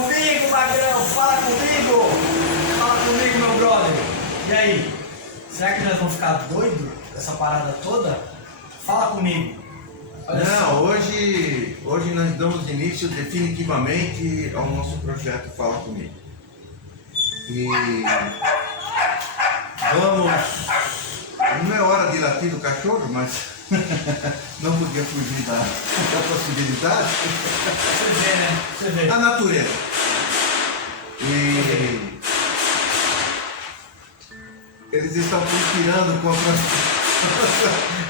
comigo, Magrão, fala comigo! Fala comigo, meu brother! E aí? Será que nós vamos ficar doidos com essa parada toda? Fala comigo! Olha só. Hoje nós damos início definitivamente ao nosso projeto Fala Comigo. E vamos... Não é hora de latir do cachorro, mas não podia fugir da possibilidade. Você vê, né? Você vê. A natureza. E eles estão conspirando contra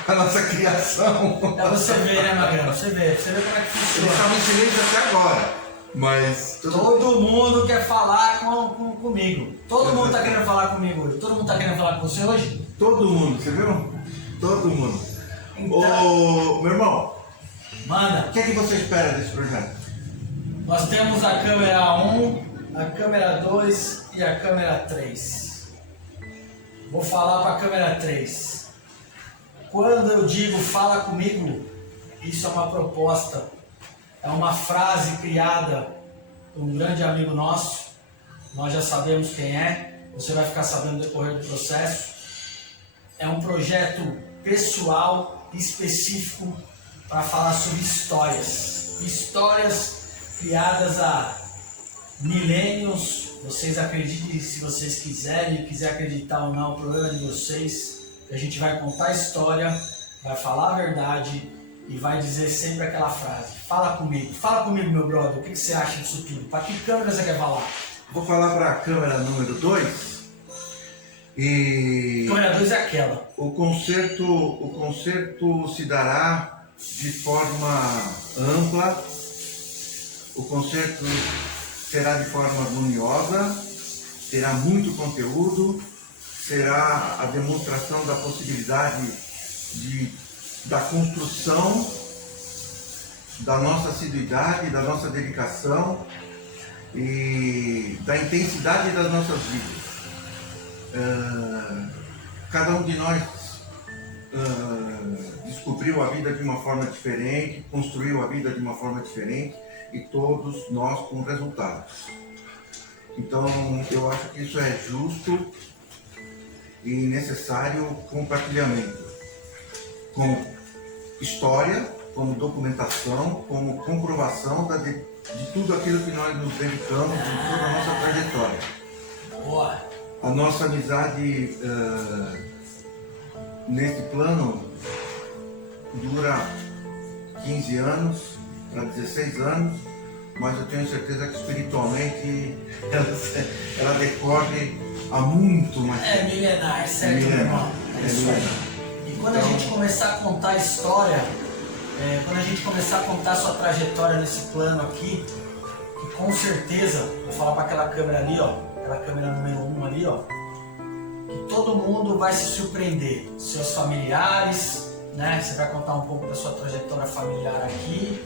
a nossa criação. Pra você ver, né, Magrão? Você vê como é que Eles funciona. estavam em silêncio até agora. Mas Todo mundo quer falar comigo. Todo mundo tá querendo falar comigo hoje. Todo mundo tá querendo falar com você hoje? todo mundo, você viu? Todo mundo. Então- Ô, meu irmão, Manda. o que é que você espera desse projeto? Nós temos a câmera 1, a câmera 2 e a câmera 3. Vou falar para a câmera 3. Quando eu digo fala comigo, isso é uma proposta, é uma frase criada por um grande amigo nosso. Nós já sabemos quem é, você vai ficar sabendo no decorrer do processo. É um projeto pessoal, específico, para falar sobre histórias. Histórias criadas há milênios. Vocês acreditem se vocês quiserem acreditar ou não, o problema é de vocês. A gente vai contar a história, vai falar a verdade e vai dizer sempre aquela frase: fala comigo meu brother, o que você acha disso tudo? Para que câmera você quer falar? Vou falar para a câmera número 2 e Câmera 2 é aquela. o concerto se dará de forma ampla, o concerto será de forma harmoniosa, terá muito conteúdo, será a demonstração da possibilidade da construção da nossa assiduidade, da nossa dedicação e da intensidade das nossas vidas. Cada um de nós descobriu a vida de uma forma diferente, construiu a vida de uma forma diferente e todos nós com resultados. Então eu acho que isso é justo e necessário compartilhamento, como história, como documentação, como comprovação de tudo aquilo que nós nos dedicamos, de toda a nossa trajetória. Boa. A nossa amizade nesse plano dura 15 anos para 16 anos, mas eu tenho certeza que espiritualmente ela decorre há muito mais tempo. É milenar, certo, Milenar. meu irmão? É isso Milenar. aí. E quando a gente começar a contar a história, quando a gente começar a contar a sua trajetória nesse plano aqui, que com certeza, vou falar para aquela câmera ali, ó, aquela câmera número 1 ali, ó, que todo mundo vai se surpreender. Seus familiares, né? Você vai contar um pouco da sua trajetória familiar aqui,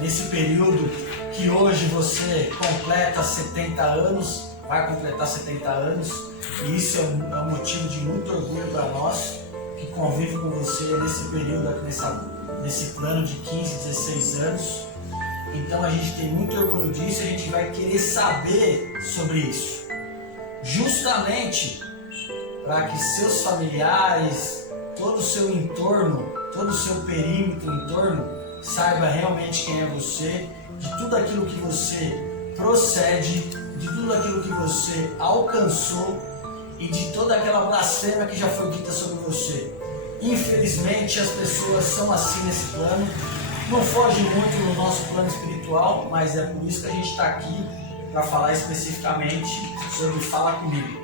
nesse período que hoje você completa 70 anos, vai completar 70 anos, e isso é um motivo de muito orgulho para nós, que convive com você nesse período aqui, nesse plano de 15, 16 anos. Então a gente tem muito orgulho disso e a gente vai querer saber sobre isso, justamente para que seus familiares, todo o seu entorno, todo o seu perímetro em torno saiba realmente quem é você, de tudo aquilo que você procede, de tudo aquilo que você alcançou e de toda aquela blasfêmia que já foi dita sobre você. Infelizmente as pessoas são assim nesse plano, não foge muito no nosso plano espiritual, mas é por isso que a gente está aqui para falar especificamente sobre Fala Comigo,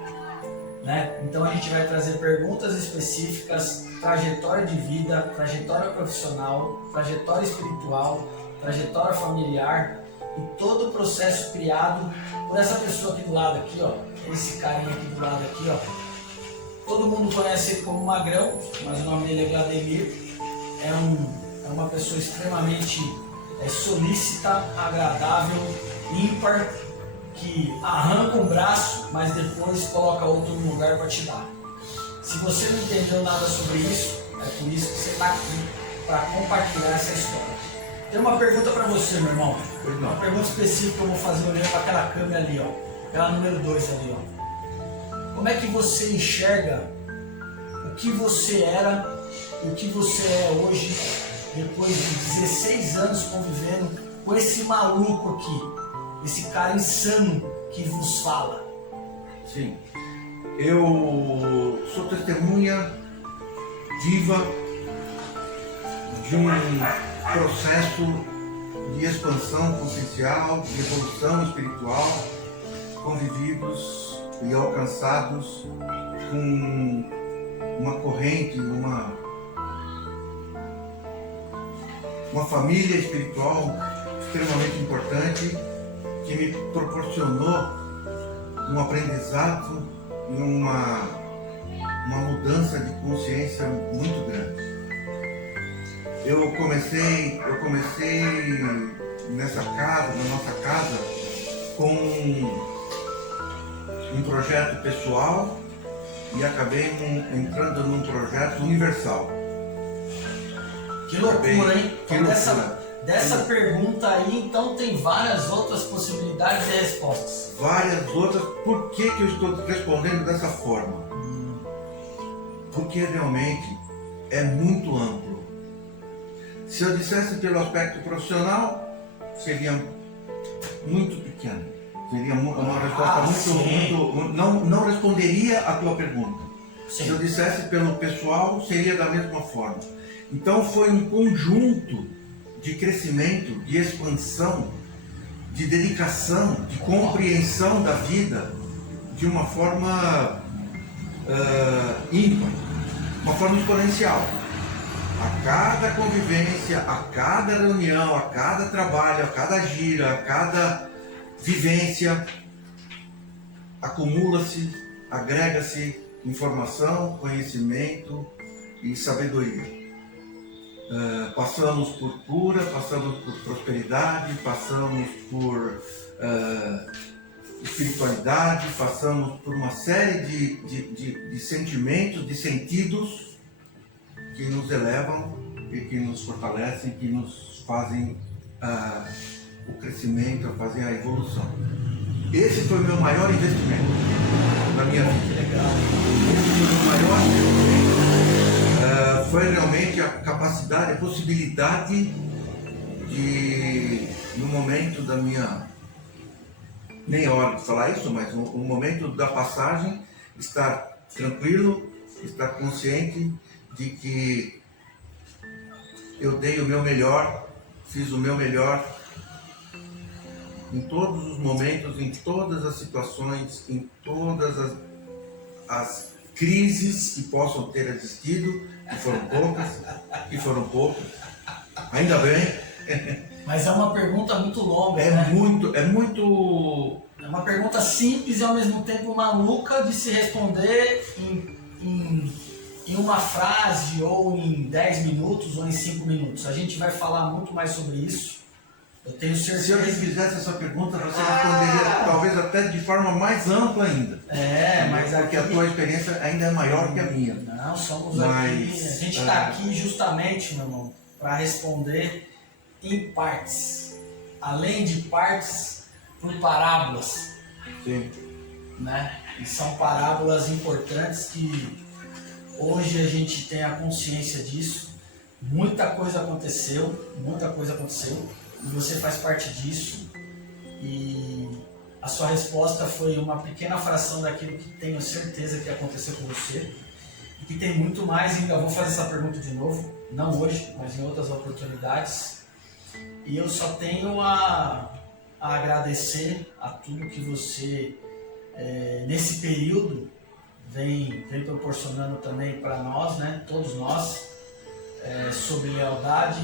né? Então a gente vai trazer perguntas específicas, trajetória de vida, trajetória profissional, trajetória espiritual, trajetória familiar e todo o processo criado por essa pessoa aqui do lado aqui, ó, esse carinha aqui do lado aqui, ó. Todo mundo conhece ele como Magrão, mas o nome dele é Vladimir. É uma pessoa extremamente solícita, agradável, ímpar, que arranca um braço, mas depois coloca outro no lugar para te dar. Se você não entendeu nada sobre isso, é por isso que você está aqui, para compartilhar essa história. Tem uma pergunta para você, meu irmão. Pois não. Uma pergunta específica que eu vou fazer olhando para aquela câmera ali, ó. Aquela número 2 ali, ó. Como é que você enxerga o que você era e o que você é hoje, depois de 16 anos convivendo com esse maluco aqui, esse cara insano que vos fala? Sim. Eu sou testemunha viva de um processo de expansão consciencial, de evolução espiritual, convividos e alcançados com uma corrente, uma família espiritual extremamente importante que me proporcionou um aprendizado e uma mudança de consciência muito grande. Eu comecei nessa casa, na nossa casa, com um projeto pessoal e acabei entrando num projeto universal. Que loucura, hein? Que Então, loucura. Dessa pergunta aí, então tem várias outras possibilidades de respostas. Várias outras. Por que eu estou respondendo dessa forma? Porque realmente é muito amplo. Se eu dissesse pelo aspecto profissional, seria muito pequeno. Seria uma resposta muito. Não responderia a tua pergunta. Sim. Se eu dissesse pelo pessoal, seria da mesma forma. Então foi um conjunto de crescimento, de expansão, de dedicação, de compreensão da vida de uma forma ímpar, uma forma exponencial. A cada convivência, a cada reunião, a cada trabalho, a cada gira, a cada vivência, acumula-se, agrega-se informação, conhecimento e sabedoria. Passamos por cura, passamos por prosperidade, passamos por espiritualidade, passamos por uma série de sentimentos, de sentidos que nos elevam e que nos fortalecem, que nos fazem o crescimento, fazem a evolução. Esse foi o meu maior investimento na minha vida. Esse foi o meu maior investimento. Foi realmente a capacidade, a possibilidade de, no momento da minha, nem é hora de falar isso, mas no momento da passagem, estar tranquilo, estar consciente de que eu dei o meu melhor, fiz o meu melhor em todos os momentos, em todas as situações, em todas as crises que possam ter existido, que foram poucas, ainda bem. Mas é uma pergunta muito longa, É né? muito... É uma pergunta simples e ao mesmo tempo maluca de se responder em uma frase, ou em 10 minutos, ou em 5 minutos. A gente vai falar muito mais sobre isso. Eu tenho certeza. Se eu lhe fizesse essa pergunta, você responderia talvez até de forma mais ampla ainda. Mas porque a tua experiência ainda é maior que a minha. Não, somos aqui. A gente está aqui justamente, meu irmão, para responder em partes. Além de partes, por parábolas. Sim. Né? E são parábolas importantes que hoje a gente tem a consciência disso. Muita coisa aconteceu. E você faz parte disso, e a sua resposta foi uma pequena fração daquilo que tenho certeza que aconteceu com você, e que tem muito mais. Ainda vou fazer essa pergunta de novo, não hoje, mas em outras oportunidades, e eu só tenho a agradecer a tudo que você, nesse período, vem proporcionando também para nós, né, todos nós, sobre lealdade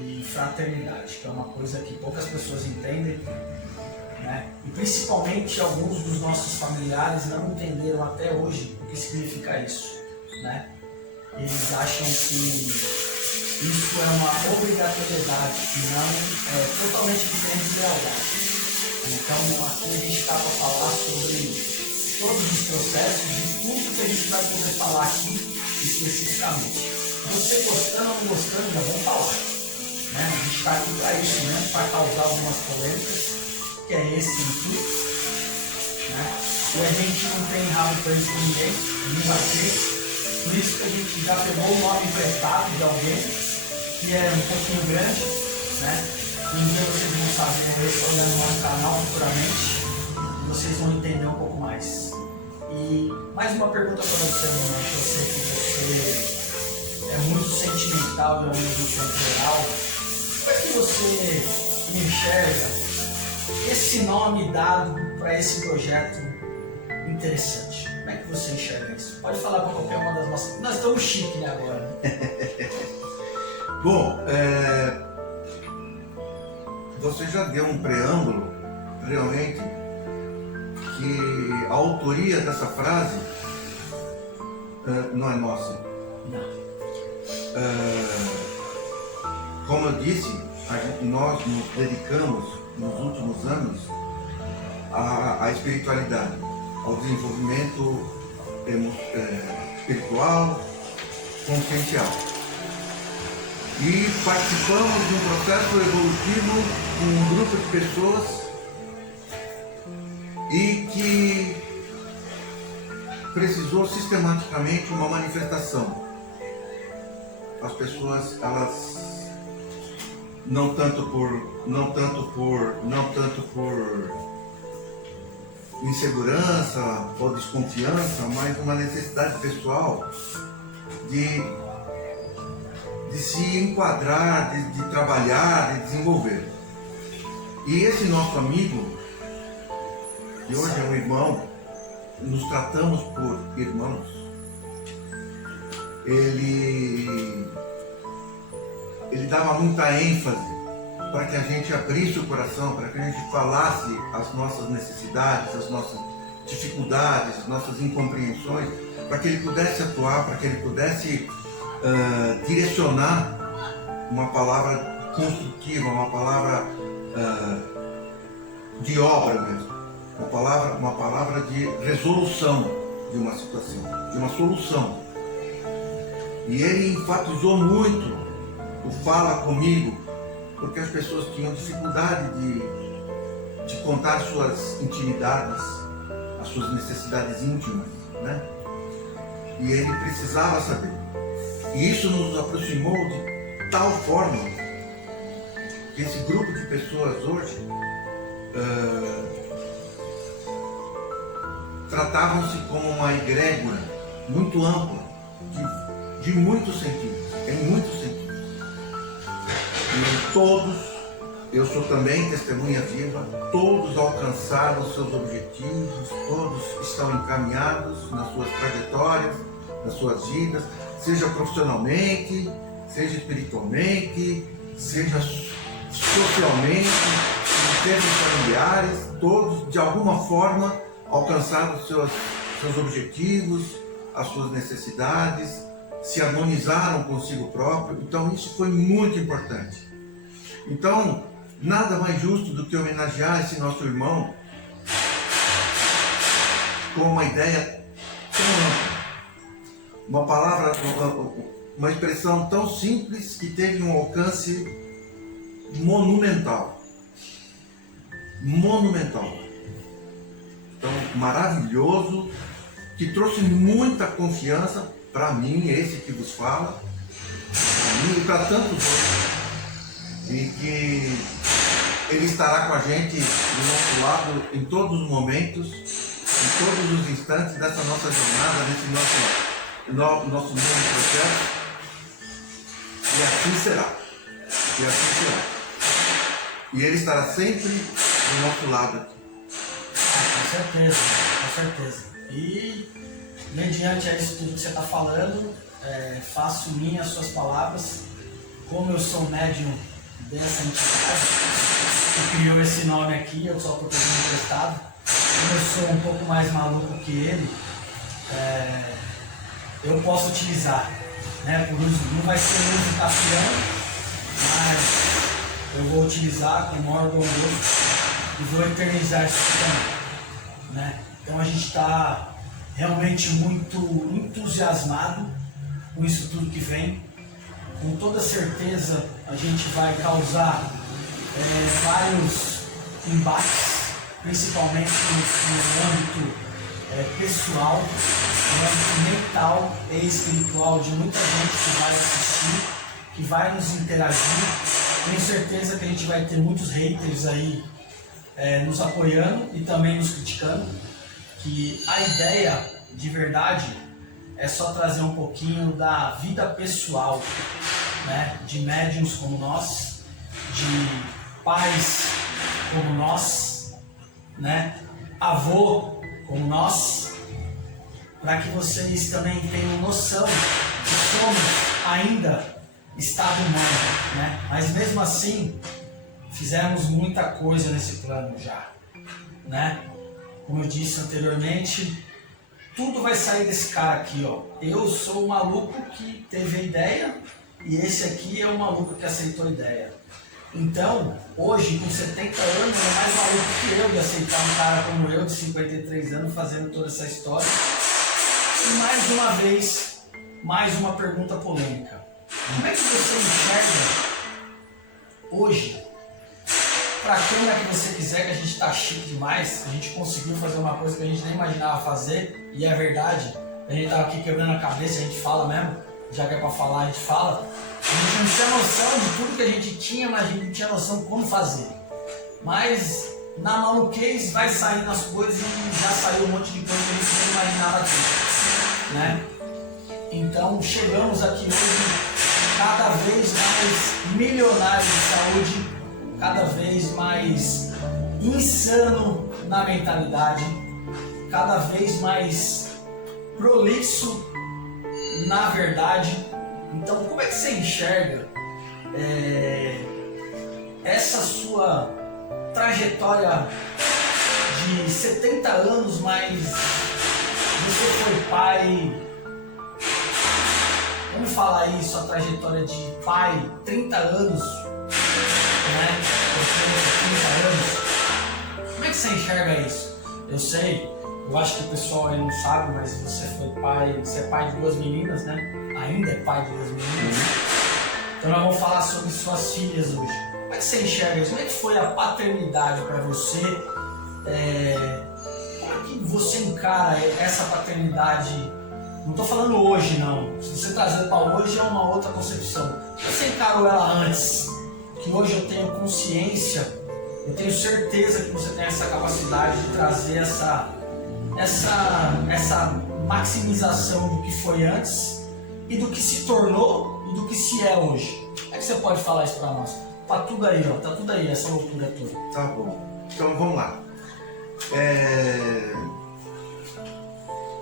e fraternidade, que é uma coisa que poucas pessoas entendem, né? E principalmente alguns dos nossos familiares não entenderam até hoje o que significa isso, né? Eles acham que isso é uma obrigatoriedade e não é totalmente diferente de lealdade. Então aqui a gente está para falar sobre todos os processos e tudo que a gente vai poder falar aqui especificamente. Você gostando ou não gostando, já vamos falar. né? A gente está aqui para isso mesmo, para causar algumas polêmicas, que é esse o intuito, né? E a gente não tem rabo para isso com ninguém, nem vai ter. Por isso que a gente já pegou o nome emprestado de alguém, que é um pouquinho grande, né? Um dia vocês vão saber, olhando no nosso canal futuramente, e vocês vão entender um pouco mais. E mais uma pergunta para você, Mona. Eu sei que você é muito sentimental e ao mesmo tempo geral. Como é que você enxerga esse nome dado para esse projeto interessante? Como é que você enxerga isso? Pode falar para qualquer uma das nossas... Nós estamos chique, né, agora? Bom, você já deu um preâmbulo, realmente, que a autoria dessa frase não é nossa. Não. Como eu disse, nós nos dedicamos nos últimos anos à espiritualidade, ao desenvolvimento espiritual, consciencial. E participamos de um processo evolutivo com um grupo de pessoas e que precisou sistematicamente uma manifestação. As pessoas, elas não tanto por insegurança ou desconfiança, mas uma necessidade pessoal de se enquadrar, de trabalhar, de desenvolver. E esse nosso amigo, que hoje é um irmão, nos tratamos por irmãos, ele dava muita ênfase para que a gente abrisse o coração, para que a gente falasse as nossas necessidades, as nossas dificuldades, as nossas incompreensões, para que ele pudesse atuar, para que ele pudesse direcionar uma palavra construtiva, uma palavra de obra mesmo, uma palavra de resolução de uma situação, de uma solução. E ele enfatizou muito o fala comigo, porque as pessoas tinham dificuldade de contar suas intimidades, as suas necessidades íntimas, né? E ele precisava saber. E isso nos aproximou de tal forma que esse grupo de pessoas hoje tratavam-se como uma egrégora muito ampla, de muitos sentidos, em muitos sentidos. E todos, eu sou também testemunha viva, todos alcançaram seus objetivos, todos estão encaminhados nas suas trajetórias, nas suas vidas, seja profissionalmente, seja espiritualmente, seja socialmente, em termos familiares, todos de alguma forma alcançaram seus objetivos, as suas necessidades, se harmonizaram consigo próprio. Então isso foi muito importante. Então nada mais justo do que homenagear esse nosso irmão com uma ideia tão ampla, uma palavra, uma expressão tão simples que teve um alcance monumental. Então, maravilhoso, que trouxe muita confiança para mim, esse que vos fala, para mim e para tantos outros. E que ele estará com a gente do nosso lado em todos os momentos, em todos os instantes dessa nossa jornada, nesse nosso novo processo. E assim será. E ele estará sempre do nosso lado aqui. Com certeza. E, mediante a isso tudo que você está falando, faço minhas suas palavras. Como eu sou médium dessa entidade que criou esse nome aqui, eu só estou pedindo emprestado. Como eu sou um pouco mais maluco que ele, eu posso utilizar, né? Por uso, não vai ser uso capiano, mas eu vou utilizar com o maior bom gosto e vou eternizar isso também, né? Então a gente está realmente muito entusiasmado com isso tudo que vem. Com toda certeza a gente vai causar vários embates, principalmente no âmbito pessoal, no âmbito mental e espiritual de muita gente que vai assistir, que vai nos interagir. Tenho certeza que a gente vai ter muitos haters aí nos apoiando e também nos criticando, que a ideia de verdade é só trazer um pouquinho da vida pessoal, né, de médiuns como nós, de pais como nós, né, avô como nós, para que vocês também tenham noção que somos ainda estado humano, né? Mas mesmo assim fizemos muita coisa nesse plano já, né? Como eu disse anteriormente, tudo vai sair desse cara aqui, ó. Eu sou o maluco que teve a ideia e esse aqui é o maluco que aceitou a ideia. Então, hoje, com 70 anos, é mais maluco que eu de aceitar um cara como eu, de 53 anos, fazendo toda essa história. E mais uma vez, mais uma pergunta polêmica. Como é que você enxerga hoje, para a câmera que você quiser, que a gente tá chique demais, a gente conseguiu fazer uma coisa que a gente nem imaginava fazer, e é verdade, a gente tava aqui quebrando a cabeça, a gente fala mesmo, já que é para falar, a gente fala. A gente não tinha noção de tudo que a gente tinha, mas a gente não tinha noção de como fazer. Mas na maluquez vai saindo as coisas e já saiu um monte de coisa que a gente nem imaginava aqui, né? Então chegamos aqui hoje cada vez mais milionários de saúde, cada vez mais insano na mentalidade, cada vez mais prolixo na verdade. Então, como é que você enxerga essa sua trajetória de 70 anos, mas você foi pai, vamos falar aí, sua trajetória de pai, 30 anos, né? Você 30 anos. Como é que você enxerga isso? Eu sei, eu acho que o pessoal aí não sabe, mas você foi pai, você é pai de 2 meninas, né? Ainda é pai de 2 meninas. Então nós vamos falar sobre suas filhas hoje. Como é que você enxerga isso? Como é que foi a paternidade para você? Como é que você encara essa paternidade? Não estou falando hoje, não. Se você trazer para hoje é uma outra concepção. Como você encarou ela antes? Que hoje eu tenho consciência, eu tenho certeza que você tem essa capacidade de trazer essa maximização do que foi antes e do que se tornou e do que se é hoje. Como é que você pode falar isso para nós? Tá tudo aí, ó. Tá tudo aí, essa loucura toda. Tá bom. Então vamos lá.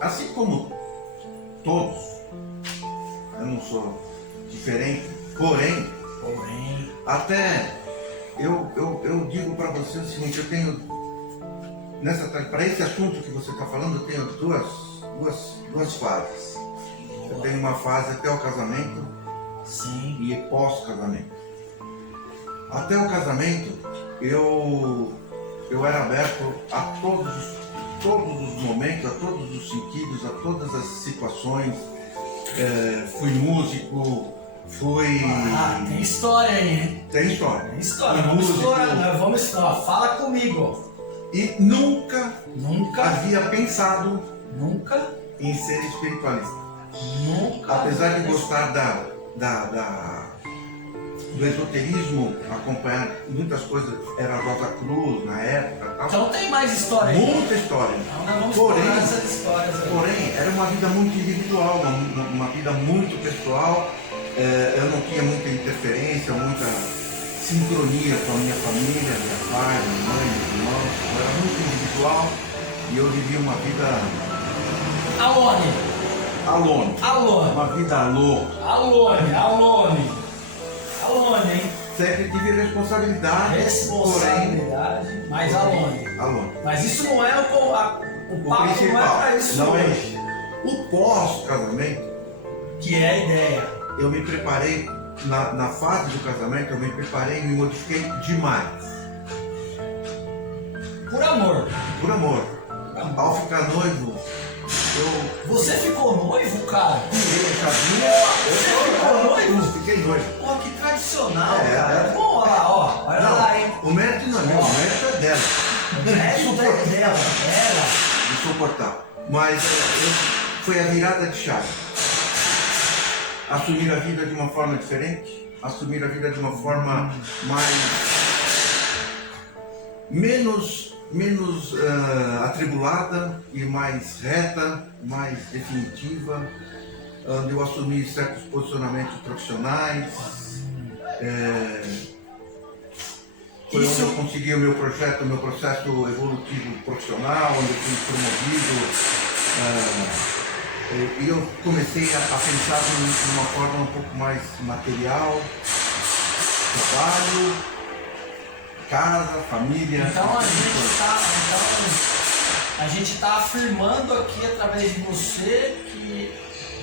Assim como todos, eu não sou diferente, porém, até eu digo para você o seguinte, eu tenho, para esse assunto que você está falando, eu tenho duas fases. Eu tenho uma fase até o casamento. Sim. E pós-casamento. Até o casamento, eu era aberto a todos os momentos, a todos os sentidos, a todas as situações. Fui músico, fui... Ah, tem história aí, hein? Tem história. Tem história, Fui vamos músico, explorar, nós vamos explorar. Fala comigo. E nunca havia pensado Nunca em ser espiritualista. Nunca. Apesar de gostar do esoterismo, acompanhar muitas coisas, era Rosa Cruz na época. Tal. Então tem mais história aí. Muita história. Então nós vamos Porém, explorar essas histórias aí. Porém, era uma vida muito individual, uma vida muito pessoal. Eu não tinha muita interferência, muita sincronia com a minha família, meu pai, minha mãe, meus irmãos. Eu era muito individual e eu vivia uma vida alone. Uma vida Alone, hein? Sempre tive responsabilidade. Mas alone. Mas isso não é o papo, principal. não é pra isso não hoje. É. O pós-casamento, Que é a ideia. Eu me preparei, na fase do casamento, eu me preparei e me modifiquei demais. Por amor. Ao ficar noivo, Você ficou noivo, cara? Fiquei noivo. foi. Pô, que tradicional, É, cara. é. Bom, olha lá, ó. Olha Não, lá, hein? o mérito não é meu, o mérito é dela. O mérito é dela. De suportar. Mas foi a virada de chave. Assumir a vida de uma forma diferente, assumir a vida de uma forma menos atribulada e mais reta, mais definitiva, onde eu assumi certos posicionamentos profissionais. Foi onde eu consegui o meu projeto, o meu processo evolutivo profissional, onde eu fui promovido. E eu comecei a pensar de uma forma um pouco mais material, trabalho, casa, família. Então a gente tá afirmando aqui através de você que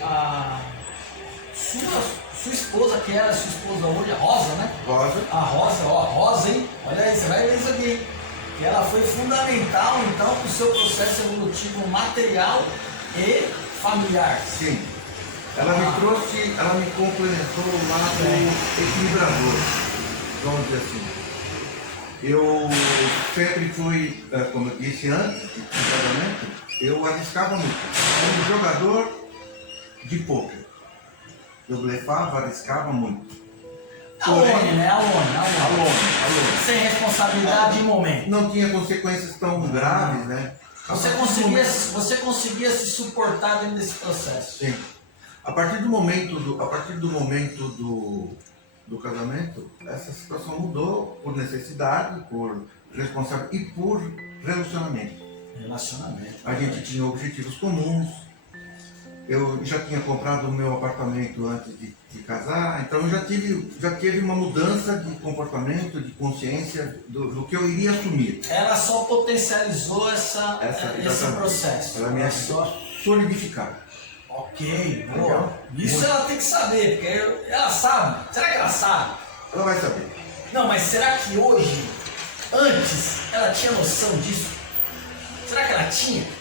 a sua esposa, que era a sua esposa hoje, a Rosa, né? Rosa. A Rosa, ó, Rosa, hein? Olha aí, você vai ver isso aqui, hein? Que ela foi fundamental então para o seu processo evolutivo material e familiar. Sim. Ela me trouxe, ela me complementou o lado equilibrador, vamos dizer assim. Eu sempre fui, como eu disse antes do casamento, eu arriscava muito. Como jogador de pôquer. Eu blefava, arriscava muito. Alone, né? Alone. Alone. Sem responsabilidade em momento. Não tinha consequências tão graves, né? Você conseguia se suportar dentro desse processo. Sim. A partir do momento do casamento, essa situação mudou por necessidade, por responsabilidade e por relacionamento. A gente tinha objetivos comuns. Eu já tinha comprado o meu apartamento antes de casar, então eu já tive uma mudança de comportamento, de consciência do que eu iria assumir. Ela só potencializou esse processo. Ela me ajudou a solidificar. Ok, boa. Isso ela tem que saber, porque ela sabe. Será que ela sabe? Ela vai saber. Não, mas será que hoje, antes, ela tinha noção disso? Será que ela tinha?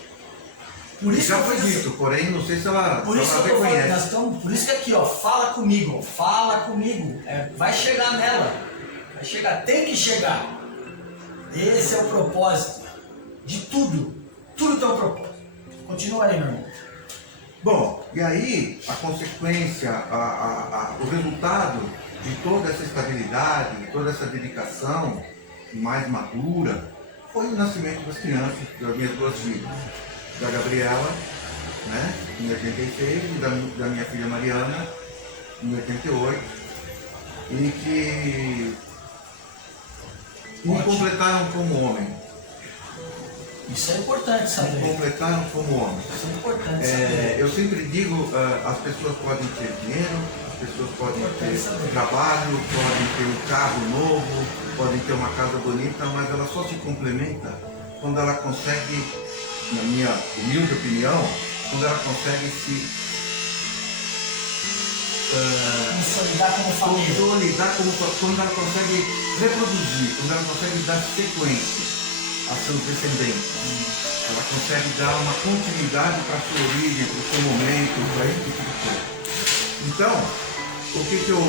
Por isso já foi dito, porém não sei se ela reconhece. Por isso que aqui, ó, fala comigo. Vai chegar nela. Vai chegar, tem que chegar. Esse é o propósito de tudo. Tudo tem um propósito. Continua aí, meu irmão. Bom, e aí a consequência, o resultado de toda essa estabilidade, de toda essa dedicação mais madura, foi o nascimento das crianças, das minhas duas filhas. Da Gabriela, né, em 86, e da minha filha Mariana, em 88, e que me completaram como homem. Isso é importante saber. Me completaram como homem. Isso é importante saber. Eu sempre digo, as pessoas podem ter dinheiro, as pessoas podem ter trabalho, podem ter um carro novo, podem ter uma casa bonita, mas ela só se complementa quando ela consegue, na minha humilde opinião, quando ela consegue se consolidar como família. Quando ela consegue reproduzir, quando ela consegue dar sequência a seus descendentes. Ela consegue dar uma continuidade para a sua origem, para o seu momento, para esse tipo de coisa. Então, o que eu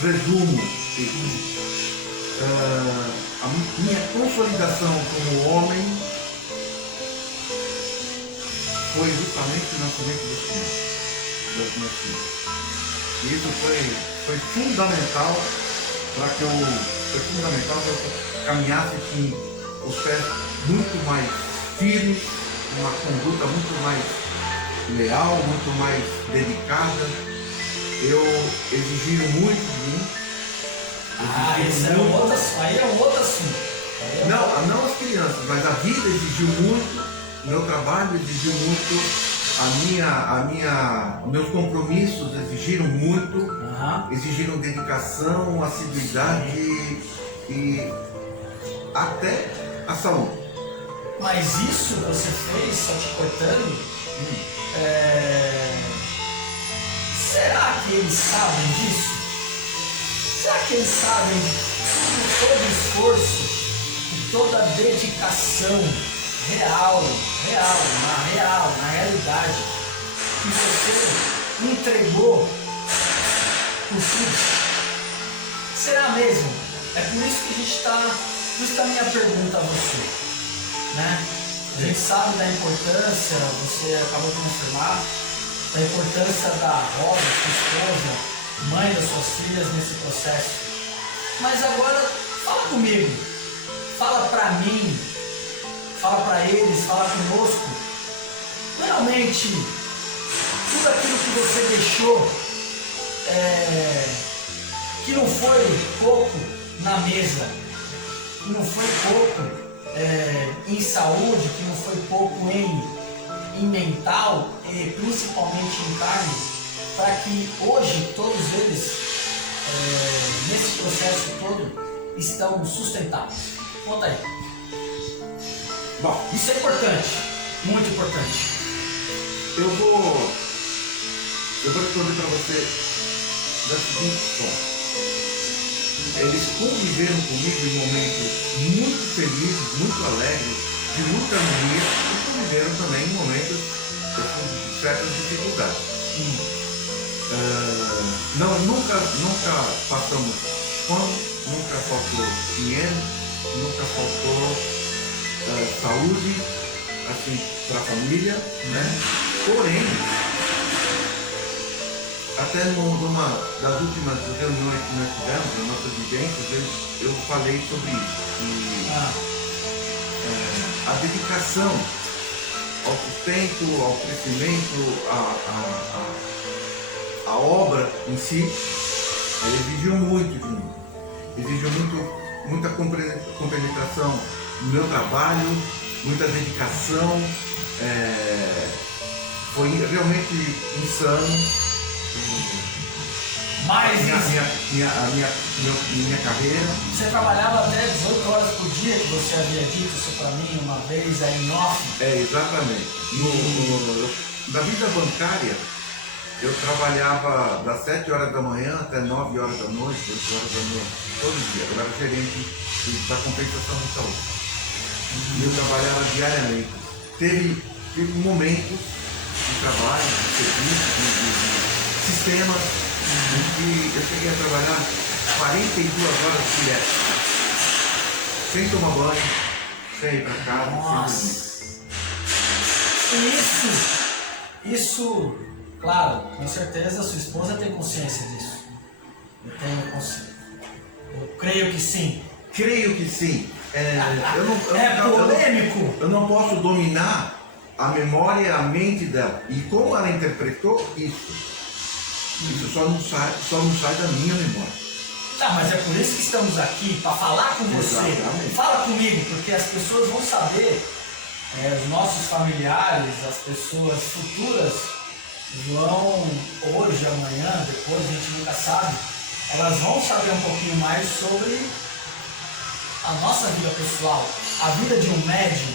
resumo isso? A minha consolidação como homem foi justamente o nascimento das minhas filhas. E isso foi fundamental para que eu caminhasse com os pés muito mais firmes, uma conduta muito mais leal, muito mais dedicada. Eu exigi muito de mim. Aí é um outro assunto. Não as crianças, mas a vida exigiu muito, o meu trabalho exigiu muito, meus compromissos exigiram muito, exigiram dedicação, assiduidade e até a saúde. Mas isso você fez, só te cortando, será que eles sabem disso? Será que eles sabem de todo o esforço, de toda a dedicação na realidade, que você entregou possível. Será mesmo? É por isso que a gente está. Por isso que a minha pergunta a você, né? A gente sabe da importância, você acabou de confirmar, da importância da Rosa, sua esposa, mãe das suas filhas nesse processo. Mas agora, fala comigo, fala pra mim, fala pra eles, fala conosco. Realmente, tudo aquilo que você deixou, que não foi pouco na mesa, que não foi pouco em saúde, que não foi pouco em mental, e principalmente em carne, para que hoje todos eles, nesse processo todo, estão sustentáveis. Conta aí. Bom, isso é importante, muito importante. Eu vou responder para você da seguinte forma. Eles conviveram comigo em momentos muito felizes, muito alegres, de muita harmonia, e conviveram também em momentos de certas dificuldades. Nunca passamos fome, nunca faltou dinheiro, nunca faltou saúde assim, para a família, né? Porém, até numa das últimas reuniões que nós tivemos, nas nossas vivências, eu falei sobre isso. A dedicação ao sustento, ao crescimento, a obra em si, ela exigiu muito de mim. Exigiu muita compenetração no meu trabalho, muita dedicação. Foi realmente insano. Mas minha carreira. Você trabalhava até 18 horas por dia, que você havia dito isso para mim uma vez aí em off. Exatamente. Na vida bancária, eu trabalhava das 7 horas da manhã até 9 horas da noite, 8 horas da noite, todo dia. Eu era gerente da compensação de saúde. E eu trabalhava diariamente. Teve momentos de trabalho, de serviço, de sistemas, em que eu cheguei a trabalhar 42 horas direto, sem tomar banho, sem ir para casa. Nossa! Isso, claro, com certeza a sua esposa tem consciência disso. Eu tenho consciência. Eu creio que sim. Creio que sim. Polêmico. Eu não posso dominar a memória, a mente dela. E como ela interpretou isso só não sai da minha memória. Tá, mas é por isso que estamos aqui, para falar com você. Exatamente. Fala comigo, porque as pessoas vão saber, os nossos familiares, as pessoas futuras, vão, hoje, amanhã, depois, a gente nunca sabe, elas vão saber um pouquinho mais sobre a nossa vida pessoal, a vida de um médium,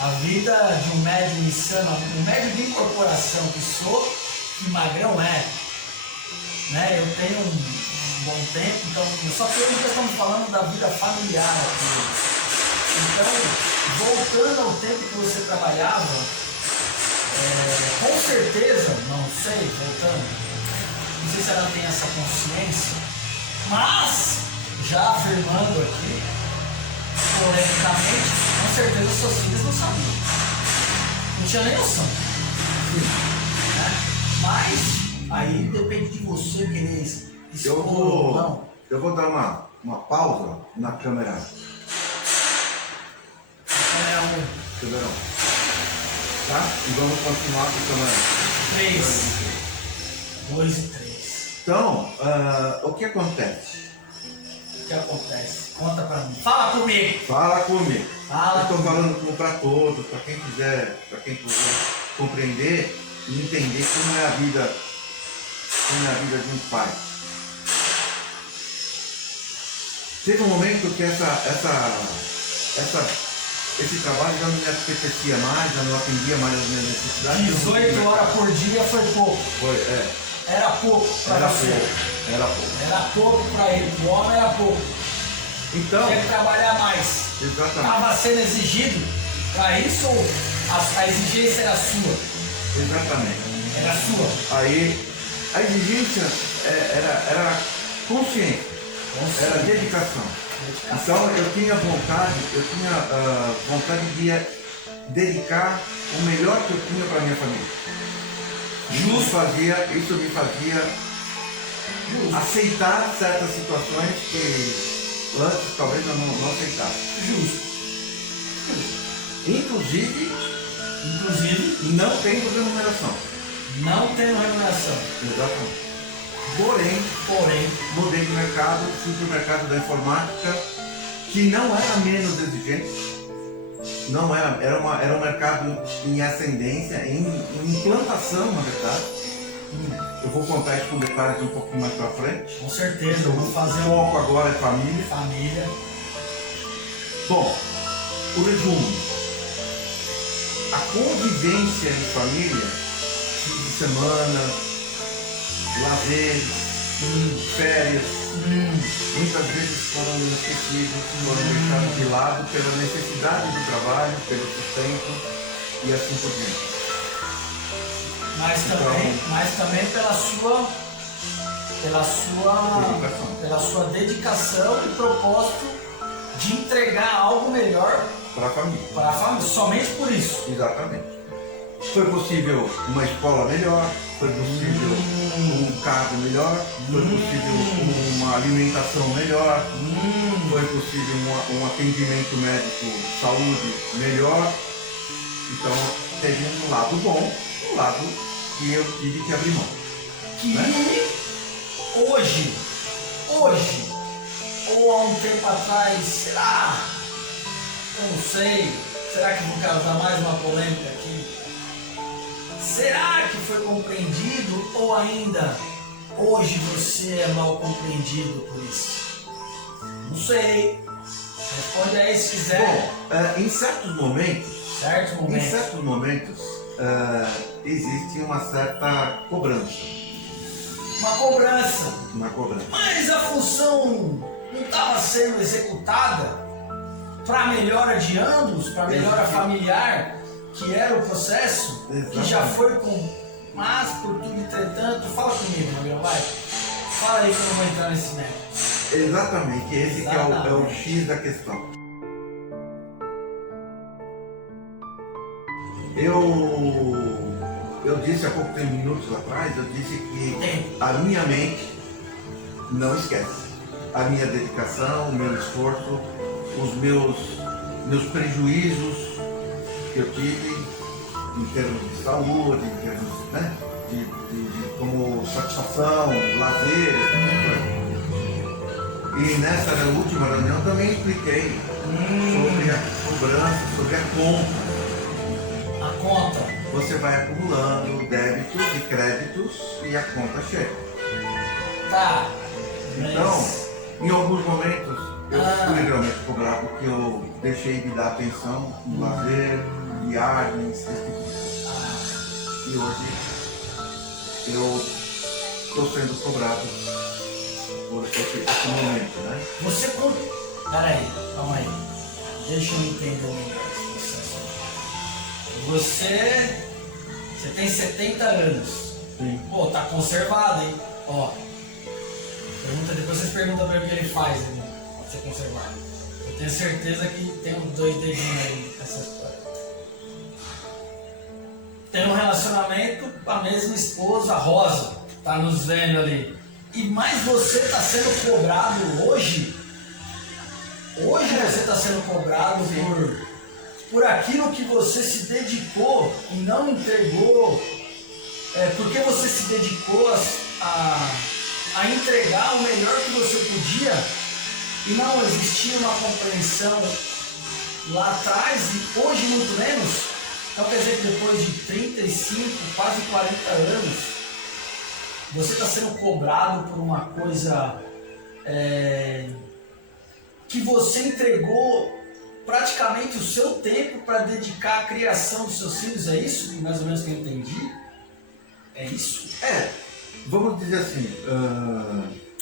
a vida de um médium insano, um médium de incorporação que sou, que Magrão é, né? Eu tenho um bom tempo, então, só que hoje nós estamos falando da vida familiar aqui. Então, voltando ao tempo que você trabalhava, com certeza, não sei, voltando, não sei se ela tem essa consciência, mas, já afirmando aqui, polemicamente, com certeza suas filhas não sabiam. Não tinha nem noção. Né? Mas, aí depende de você querer expor ou não. Eu vou dar uma pausa na câmera. Câmera 1. Tá? E vamos continuar com a câmera 3. 2 e 3. Então, o que acontece? O que acontece? Conta pra mim. Fala comigo! Fala comigo. Fala eu estou comigo. falando para todos, para quem quiser compreender e entender como é a vida de um pai. Teve um momento que esse trabalho já não me apetecia mais, já não atendia mais as minhas necessidades. 18 horas por dia foi pouco. Era pouco para você. Era pouco para ele. O homem era pouco. Então, tinha que trabalhar mais. Exatamente. Estava sendo exigido para isso ou a exigência era sua? Exatamente. Era sua. Aí A exigência era consciente, era dedicação. Então eu tinha vontade de dedicar o melhor que eu tinha para minha família. Isso me fazia aceitar certas situações que antes talvez eu não aceitava. Justo. Inclusive, não tendo remuneração. Não tendo remuneração. Exatamente. Porém, mudei de mercado, fui para o mercado da informática, que não era menos exigente. Não era um mercado em ascendência, em implantação, na verdade. Eu vou contar isso com detalhes um pouquinho mais para frente. Com certeza, eu vou fazer o foco agora é família. Família. Bom, o resumo. A convivência em família, fim de semana, lazer, férias, muitas vezes foram esquecidos, foram deixados de lado pela necessidade do trabalho, pelo sustento e assim por diante. Mas também pela sua dedicação e propósito de entregar algo melhor para a família. Somente por isso. Exatamente. Foi possível uma escola melhor, foi possível um carro melhor, foi possível uma alimentação melhor, foi possível um atendimento médico, saúde melhor. Então teve um lado bom, um lado que eu tive que abrir mão. Hoje, ou há um tempo atrás, será? Eu não sei. Será que vou causar mais uma polêmica aqui? Será que foi compreendido ou ainda hoje você é mal compreendido por isso? Não sei. Responde aí se quiser. Bom, em certos momentos, existe uma certa cobrança. Uma cobrança. Mas a função não estava sendo executada para a melhora de ambos, para a melhora familiar, que era o processo, que já foi com... Mas, por tudo entretanto, fala comigo, Gabriel, vai. Fala aí que eu não vou entrar nesse mérito. Exatamente, esse que é o X da questão. Eu disse há pouco tempo, minutos atrás, eu disse que a minha mente não esquece. A minha dedicação, o meu esforço, os meus prejuízos que eu tive em termos de saúde, em termos, né, de como satisfação, lazer, e nessa última reunião também expliquei sobre a cobrança, sobre a conta. A conta. Você vai acumulando débitos e créditos e a conta chega. Tá. Então, em alguns momentos, eu fui realmente cobrado porque eu deixei de dar atenção no lazer, viagens, esse tipo de coisa. E hoje eu estou sendo cobrado por esse momento, né? Peraí, calma aí. Deixa eu entender esse processo. Você tem 70 anos. Sim. Pô, tá conservado, hein? Ó. Depois vocês perguntam pra ele o que ele faz, né? Pode ser conservado. Eu tenho certeza que tem uns 2 dedinhos aí nessa história. Tem um relacionamento com a mesma esposa, Rosa, tá nos vendo ali. Mas você tá sendo cobrado hoje? Hoje você tá sendo cobrado por aquilo que você se dedicou e não entregou. Porque você se dedicou a entregar o melhor que você podia e não existia uma compreensão lá atrás e hoje muito menos. Então quer dizer que depois de 35, quase 40 anos, você está sendo cobrado por uma coisa que você entregou praticamente o seu tempo para dedicar à criação dos seus filhos, é isso? Mais ou menos que eu entendi? É isso? Vamos dizer assim,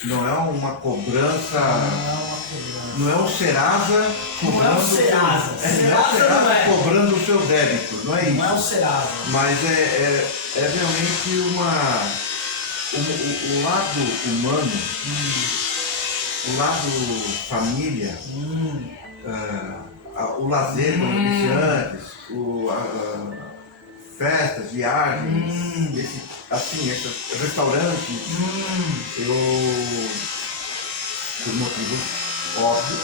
não é uma cobrança. Não é um Serasa cobrando o seu débito, não é isso. Não é um Serasa. Mas é realmente o lado humano, o lado família, o lazer, como eu disse antes, festas, viagens, esses restaurantes, por motivos óbvios,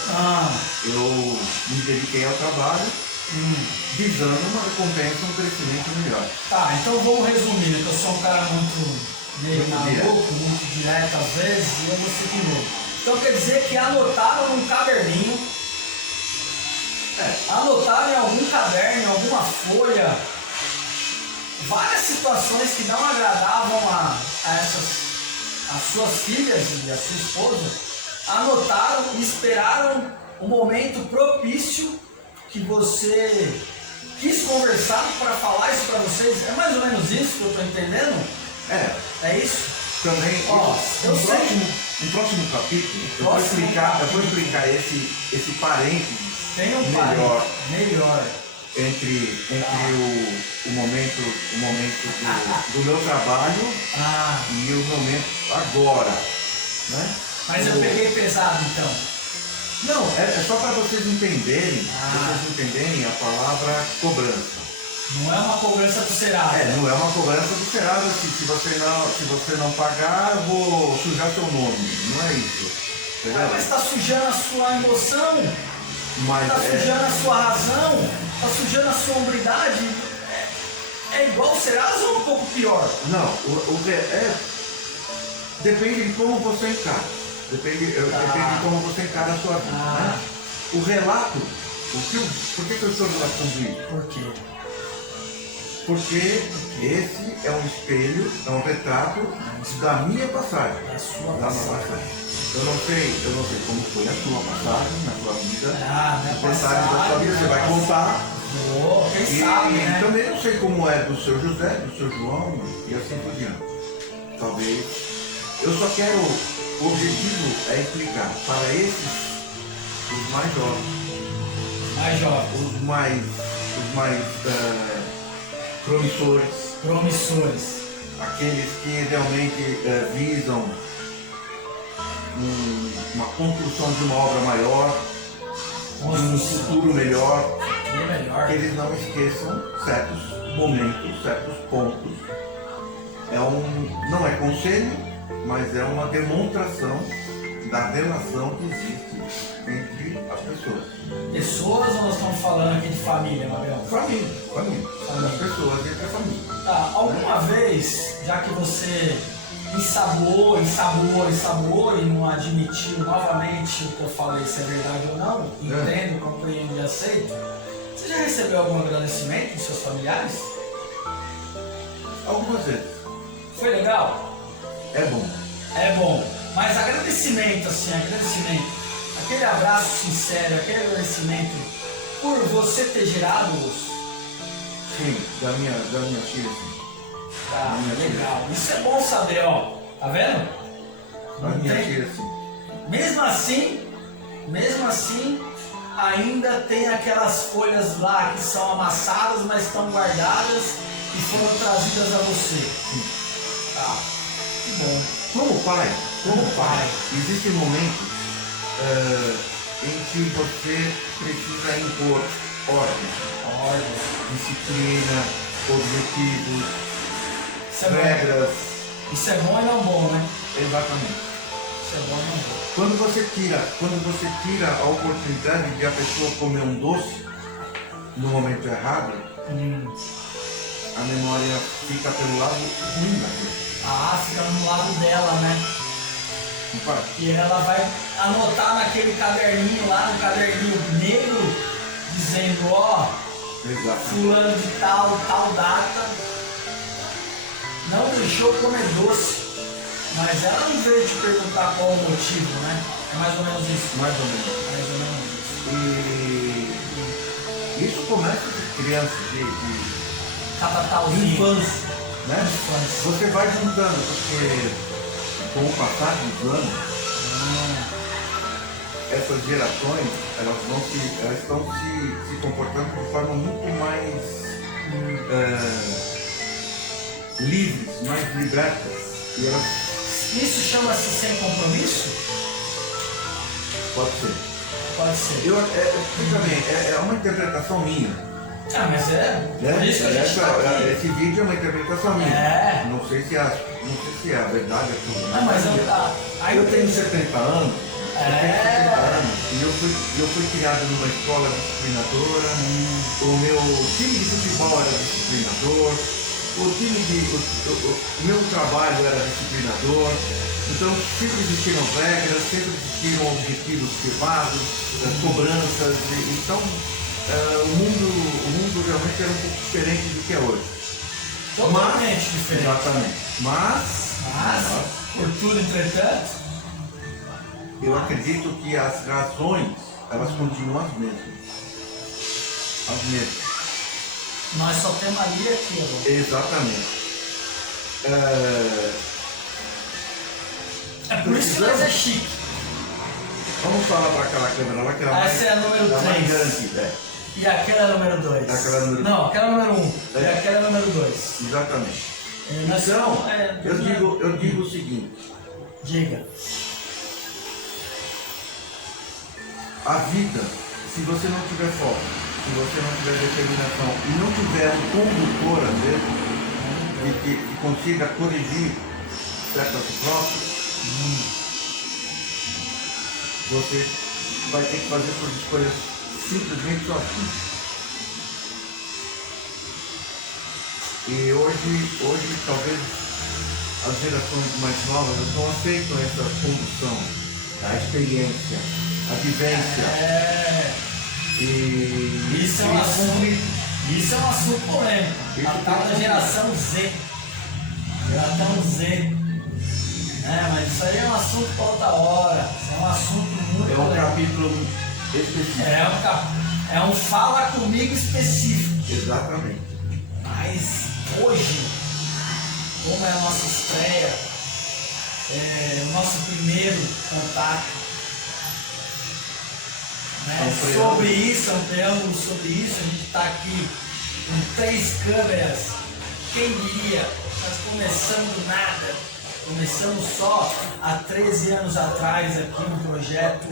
eu me dediquei ao trabalho visando uma recompensa, um crescimento melhor. Tá, então vamos resumir, né? Que eu sou um cara muito meio maluco, muito direto às vezes, e eu vou ser de novo. Então quer dizer que anotaram num caderninho, anotaram em algum caderno, em alguma folha, várias situações que não agradavam as suas filhas e a sua esposa, anotaram e esperaram um momento propício que você quis conversar para falar isso para vocês. É mais ou menos isso que eu estou entendendo? É isso? Também, no próximo capítulo, eu vou explicar esse parênteses melhor entre o momento do meu trabalho e o momento agora, né? Mas eu peguei pesado então. Não, é só para vocês entenderem a palavra cobrança. Não é uma cobrança do Serasa. Não é uma cobrança do Serasa. Se você não pagar, eu vou sujar seu nome. Não é isso. Mas está sujando a sua emoção, está sujando a sua razão, está sujando a sua hombridade. É igual o Serasa ou um pouco pior? Não, depende de como você encara. Depende de como você encara a sua vida. Né? O relato, por que eu estou relatando isso? Por quê? Porque esse é um espelho, é um retrato da minha passagem. Da sua passagem. Eu não sei como foi a sua passagem, na sua vida. Os detalhes da sua vida você vai contar. Quem sabe, né? Também não sei como é do seu José, do seu João e assim por diante. Talvez. Eu só quero. O objetivo é explicar para esses, os mais jovens, os mais promissores, aqueles que realmente visam uma construção de uma obra maior, de um futuro melhor, que eles não esqueçam certos momentos, certos pontos. Não é conselho, mas é uma demonstração da relação que existe entre as pessoas. Pessoas ou nós estamos falando aqui de família, Magrão? Família. As pessoas entre a família. Tá, alguma vez, já que você ensaboou e não admitiu novamente o que eu falei, se é verdade ou não, entendo, compreendo e aceito, você já recebeu algum agradecimento dos seus familiares? Algumas vezes. Foi legal? É bom. É bom. Mas agradecimento, aquele abraço sincero, aquele agradecimento por você ter gerado-os. Sim, da minha filha, sim. Tá, legal. Filha. Isso é bom saber, ó. Tá vendo? Da minha filha, sim. Mesmo assim, ainda tem aquelas folhas lá que são amassadas, mas estão guardadas e foram trazidas a você. Sim. Tá. Que bom. Como pai, existem momentos em que você precisa impor ordem, disciplina, objetivos, regras. Isso é bom e não bom, né? Exatamente. Isso é bom e não bom. Quando você tira a oportunidade de a pessoa comer um doce no momento errado, a memória fica pelo lado ruim da coisa. Fica no lado dela, né? E ela vai anotar naquele caderninho lá, no caderninho negro, dizendo, fulano de tal data, não deixou comer doce. Mas ela não veio te perguntar qual o motivo, né? É mais ou menos isso. Mais ou menos isso. E isso começa de criança, de infância. Né? Você vai juntando, porque com o passar dos anos, essas gerações elas estão se comportando de forma muito mais livres, mais libertas. E ela Isso chama-se sem compromisso? pode ser. Pode ser. Veja bem, é uma interpretação minha. Ah, mas por isso que a gente tá aqui. Esse vídeo é uma interpretação minha. É. Não sei se é a verdade. Não, mas aí eu tenho 70 anos. É. Eu tenho 70 anos e eu fui criado numa escola disciplinadora. O meu time de futebol era disciplinador. O meu trabalho era disciplinador. Então sempre existiram regras, sempre existiram objetivos firmados, cobranças. Então o mundo realmente era um pouco diferente do que é hoje. Totalmente diferente. Exatamente. Mas, por tudo, entretanto, eu acredito que as razões, elas continuam as mesmas. As mesmas. nós só temos ali e aquilo. Exatamente. É por isso que nós é chique. Vamos falar para aquela câmera lá que ela Essa é a número mais 3. garantida. E aquela é a número 2. Aquela é a número- Não, aquela é a número 1. É. E aquela é a número 2. Exatamente. Nós Então, somos, eu digo o seguinte, Diga. a vida, se você não tiver foco, se você não tiver determinação e não tiver um condutor, às vezes, que consiga corrigir certas próprias, você vai ter que fazer suas escolhas simplesmente sozinho. E hoje talvez as gerações mais novas não aceitam essa condução, a experiência, a vivência. E Isso é um assunto polêmico. A tal da geração Z. Geração Z. Mas isso aí é um assunto para outra hora. Isso é um assunto muito É um polêmico. capítulo específico. É um fala comigo específico. Exatamente. Mas hoje, como é a nossa estreia, o nosso primeiro contato, sobre isso, é um preâmbulo sobre isso, a gente está aqui com 3 câmeras. Quem diria? Nós começamos do nada. Começamos só há 13 anos atrás aqui um projeto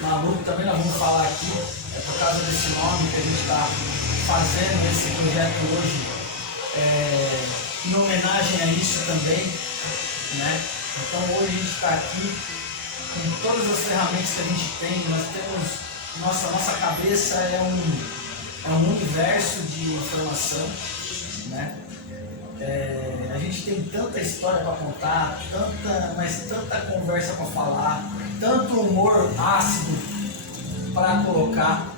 maluco, também nós vamos falar aqui, é por causa desse nome que a gente está fazendo esse projeto hoje, em homenagem a isso também, né? Então hoje a gente está aqui com todas as ferramentas que a gente tem, nós temos, nossa cabeça é um universo de informação, né? A gente tem tanta história para contar, tanta conversa para falar, tanto humor ácido para colocar,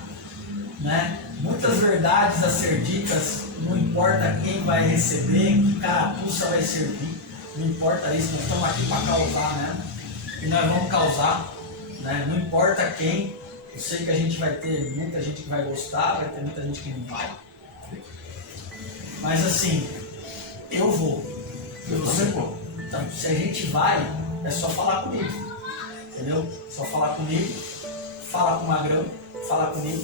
né? Muitas verdades a ser ditas, não importa quem vai receber, que carapuça vai servir, não importa isso, nós estamos aqui para causar, né? E nós vamos causar, né? Não importa quem, eu sei que a gente vai ter muita gente que vai gostar, vai ter muita gente que não vai, mas assim, eu vou. Eu também vou. Então, se a gente vai, é só falar comigo. Entendeu? Só falar comigo, fala com o Magrão, fala comigo.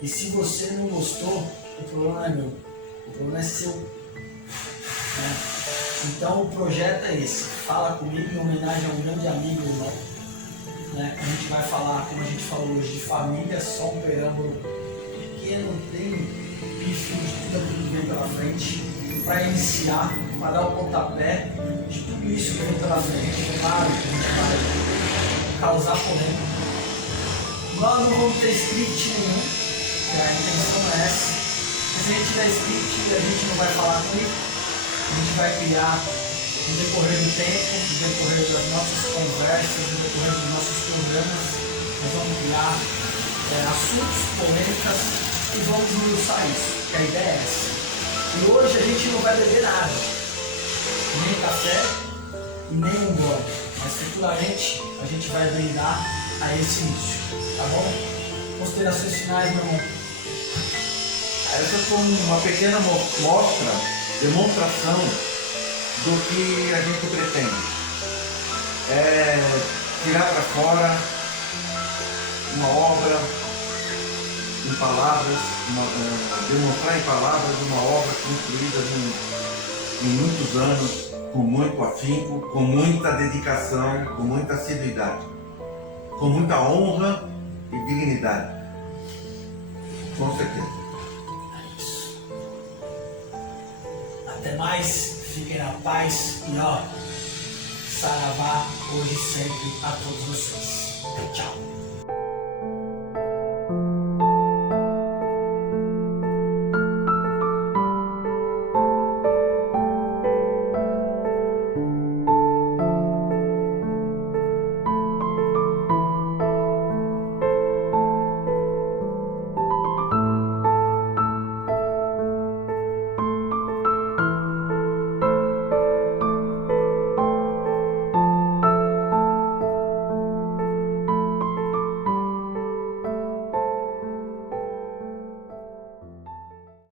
E se você não gostou, o problema não é meu. O problema é seu. Né? Então o projeto é esse. Fala comigo em homenagem a um grande amigo, irmão. Né? A gente vai falar, como a gente falou hoje, de família, só um preâmbulo pequeno, tem bicho de tudo que vem pela frente. Para iniciar, para dar o pontapé de tudo isso que vem pela frente, claro que a gente vai causar polêmica. Nós não vamos ter script nenhum, a intenção é essa. Mas se a gente tiver script, a gente não vai falar comigo, a gente vai criar no decorrer do tempo, no decorrer das nossas conversas, no decorrer dos nossos programas, nós vamos criar assuntos, polêmicas e vamos esmiuçar isso, que a ideia é essa. E hoje a gente não vai beber nada, nem café e nem um gole, mas futuramente a gente vai brindar a esse início, tá bom? Considerações finais, meu irmão. Essa foi uma pequena demonstração do que a gente pretende. Tirar para fora uma obra em palavras, demonstrar em palavras uma obra construída em muitos anos, com muito afinco, com muita dedicação, com muita assiduidade, com muita honra e dignidade. Com certeza. É isso. Até mais, fiquem na paz e ó, saravá hoje e sempre a todos vocês. Tchau.